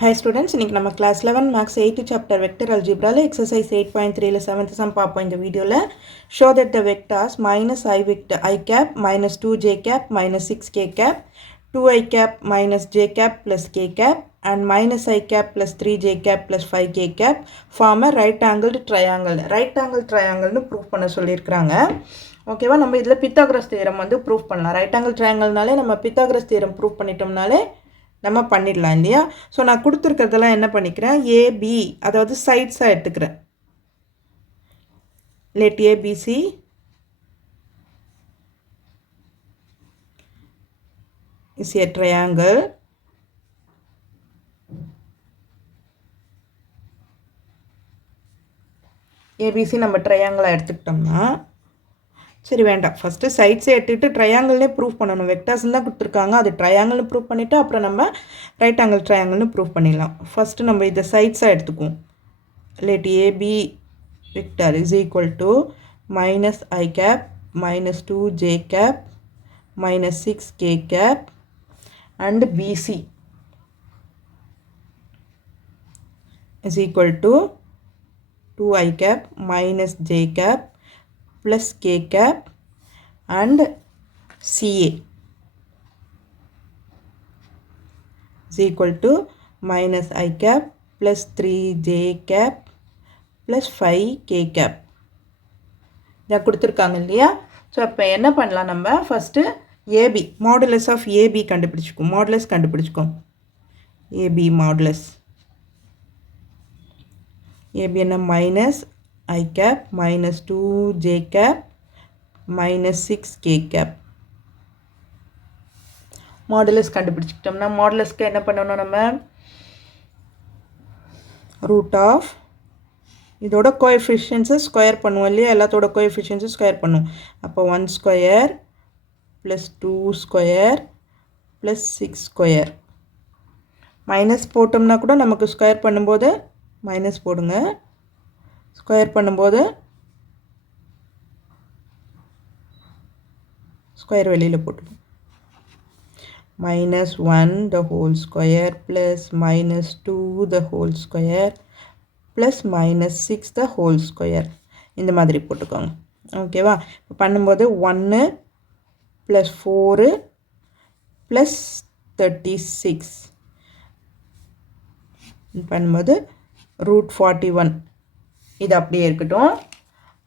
Hi students, இன்னைக்கு நம்ம class 11 Max 8 chapter vector algebra exercise 8.3 7th sum பார்ப்போம் இந்த வீடியோல. Show that the vectors minus I vector I cap minus 2j cap minus 6k cap 2i cap minus j cap plus k cap and minus I cap plus 3j cap plus 5k cap form a right angled triangle. Right angled triangle னு prove பண்ண சொல்லியிருக்காங்க. ஓகேவா, நம்ம இதில் Pythagoras theorem வந்து prove பண்ணலாம். Right angle ட்ரையாங்கிள்னாலே நம்ம Pythagoras theorem prove பண்ணிட்டோம்னாலே நம்ம பண்ணிடலாம் இல்லையா. ஸோ நான் கொடுத்துருக்கிறதெல்லாம் என்ன பண்ணிக்கிறேன், ஏபி அதாவது சைட்ஸாக எடுத்துக்கிறேன். Let ABC is A triangle ABC நம்ம ட்ரையாங்கிளாக எடுத்துக்கிட்டோம்னா சரி வேண்டாம், ஃபஸ்ட்டு சைட்ஸே எடுத்துக்கிட்டு ட்ரையாங்கிள்னே ப்ரூவ் பண்ணணும். வெக்டார்ஸ்ன்னு தான் கொடுத்துருக்காங்க, அது ட்ரையாங்கிள்னு ப்ரூவ் பண்ணிவிட்டு அப்புறம் நம்ம ரைட் ஆங்கிள் ட்ரையாங்கிள்னு ப்ரூவ் பண்ணிடலாம். ஃபஸ்ட்டு நம்ம இதை சைட்ஸாக எடுத்துக்குவோம். Let AB vector is equal to minus i cap minus 2j cap minus 6k cap and BC is equal to 2i cap minus j cap plus k cap and CA is equal to minus I cap plus 3j cap plus 5k cap. இதை கொடுத்துருக்காங்க இல்லையா. So இப்போ என்ன பண்ணலாம், நம்ம first AB modulus of AB கண்டுபிடிச்சிக்கும். Modulus கண்டுபிடிச்சிக்கும். AB modulus AB என்ன, minus I cap minus 2j cap minus 6k cap. Modulus கண்டுபிடிச்சிக்கிட்டோம்னா மாடுலஸ்க்கு என்ன பண்ணணும், நம்ம ரூட் ஆஃப் இதோட கோஎஃபிஷியன்ஸை ஸ்கொயர் பண்ணுவோம் இல்லையா. எல்லாத்தோட கோஎஃபிஷியன்ஸை ஸ்கொயர் பண்ணுவோம். அப்போ 1 square plus 2 square plus 6 square. Minus போட்டோம்னா கூட நமக்கு ஸ்கொயர் பண்ணும்போது மைனஸ் போடுங்க, ஸ்கொயர் பண்ணும்போது ஸ்கொயர் வெளியில் போட்டுப்போம். minus 1 the whole square plus minus 2 the whole square plus minus 6 the whole square இந்த மாதிரி போட்டுக்கோங்க. ஓகேவா, இப்போ பண்ணும்போது 1 ப்ளஸ் 4 ப்ளஸ் 36 பண்ணும்போது ரூட் 41. இது அப்படியே இருக்கட்டும்.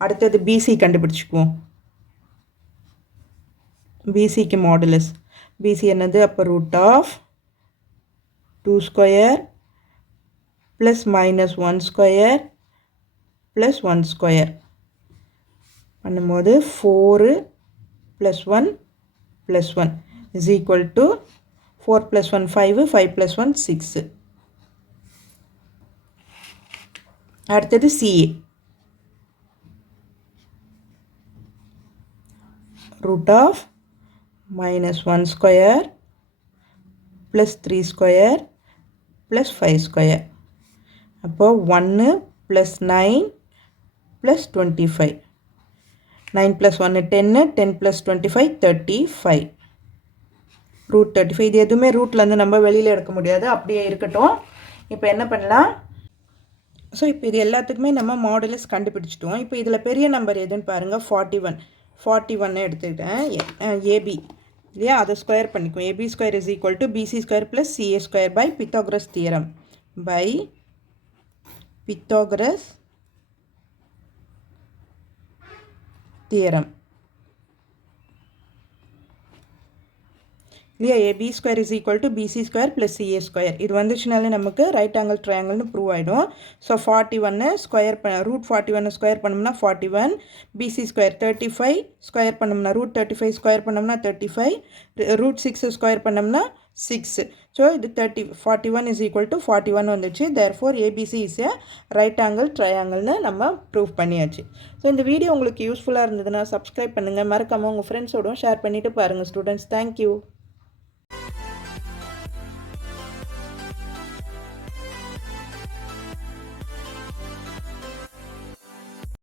அடுத்தது பிசி கண்டுபிடிச்சிக்குவோம். பிசிக்கு மாடுலஸ் பிசி என்னது, அப்போ root of 2 square plus minus 1 square plus 1 square பண்ணும்போது 4 plus 1 plus 1 is equal to 4 plus 1 5 5 plus 1 6. அடுத்தது CA root of minus 1 square plus 3 square plus 5 square. அப்போது 1 plus 9 plus 25. 9 plus 1 10, 10 plus 25 35. Root 35. இது எதுவுமே ரூட்லேருந்து நம்ம வெளியில் எடுக்க முடியாது, அப்படியே இருக்கட்டும். இப்போ என்ன பண்ணலாம், ஸோ இப்போ இது எல்லாத்துக்குமே நம்ம மாடுலஸ் கண்டுபிடிச்சிட்டோம். இப்போ இதில் பெரிய நம்பர் எதுன்னு பாருங்கள், 41 எடுத்துக்கிட்டேன். ஏபி இல்லையா, அதை ஸ்கொயர் பண்ணிக்குவோம். AB square is equal to BC square plus CA square by Pythagoras theorem இல்லையா. AB square is equal to BC square plus CA square. இது வந்துச்சுனாலே நமக்கு ரைட் ஆங்கிள் ட்ரையாங்கிள்னு ப்ரூவ் ஆகிடும். ஸோ 41 ஸ்கொயர் ரூட் 41 ஸ்கொயர் பண்ணோம்னா 41, BC square 35 square பண்ணோம்னா root 35 square பண்ணோம்னா 35, root 6 square பண்ணோம்னா 6. ஸோ இது 41 இஸ் ஈக்குவல் டு 41 வந்துச்சு. Therefore ABC is a right angle ட்ரையாங்கிள்னு நம்ம ப்ரூவ் பண்ணியாச்சு. ஸோ இந்த வீடியோ உங்களுக்கு யூஸ்ஃபுல்லாக இருந்ததுன்னா சப்ஸ்கிரைப் பண்ணுங்கள், மறக்காமல் உங்கள் ஃப்ரெண்ட்ஸோடும் ஷேர் பண்ணிவிட்டு பாருங்கள் ஸ்டூடெண்ட்ஸ். தேங்க்யூ.